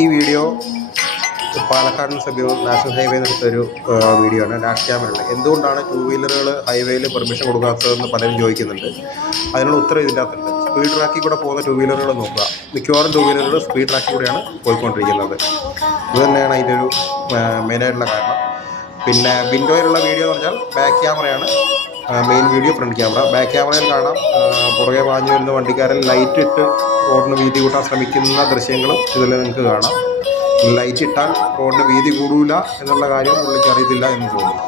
ഈ വീഡിയോ പാലക്കാട് സമീപം national highway എടുത്തൊരു വീഡിയോ ആണ് ഡാഷ് ക്യാമറയുടെ എന്തുകൊണ്ടാണ് ടൂ വീലറുകൾ ഹൈവേയിൽ പെർമിഷൻ കൊടുക്കാത്തതെന്ന് പലരും ചോദിക്കുന്നുണ്ട്. അതിനുള്ള ഉത്തരം ഇതിന്റെ അകത്തുണ്ട്. സ്പീഡ് ട്രാക്കിൽ കൂടെ പോകുന്ന ടൂ വീലറുകൾ നോക്കുക. മിക്കവാറും ടൂ വീലറുകൾ സ്പീഡ് ട്രാക്കിൽ കൂടെയാണ് പോയിക്കൊണ്ടിരിക്കുന്നത്. ഇത് തന്നെയാണ് അതിന്റെ ഒരു മെയിനായിട്ടുള്ള കാരണം. പിന്നെ വിൻഡോയിലുള്ള വീഡിയോ എന്ന് പറഞ്ഞാൽ ബാക്ക് ക്യാമറയാണ് main video front camera back ക്യാമറയിൽ കാണാം. പുറകെ പാഞ്ഞു വരുന്ന വണ്ടിക്കാരൻ ലൈറ്റ് ഇട്ട് റോഡിന് വീതി കൂട്ടാൻ ശ്രമിക്കുന്ന ദൃശ്യങ്ങളും ഇതിൽ നിങ്ങൾക്ക് കാണാം. ലൈറ്റ് ഇട്ടാൽ റോഡിന് വീതി കൂടൂല എന്നുള്ള കാര്യം പുള്ളിക്ക് അറിയത്തില്ല എന്ന് തോന്നുന്നു.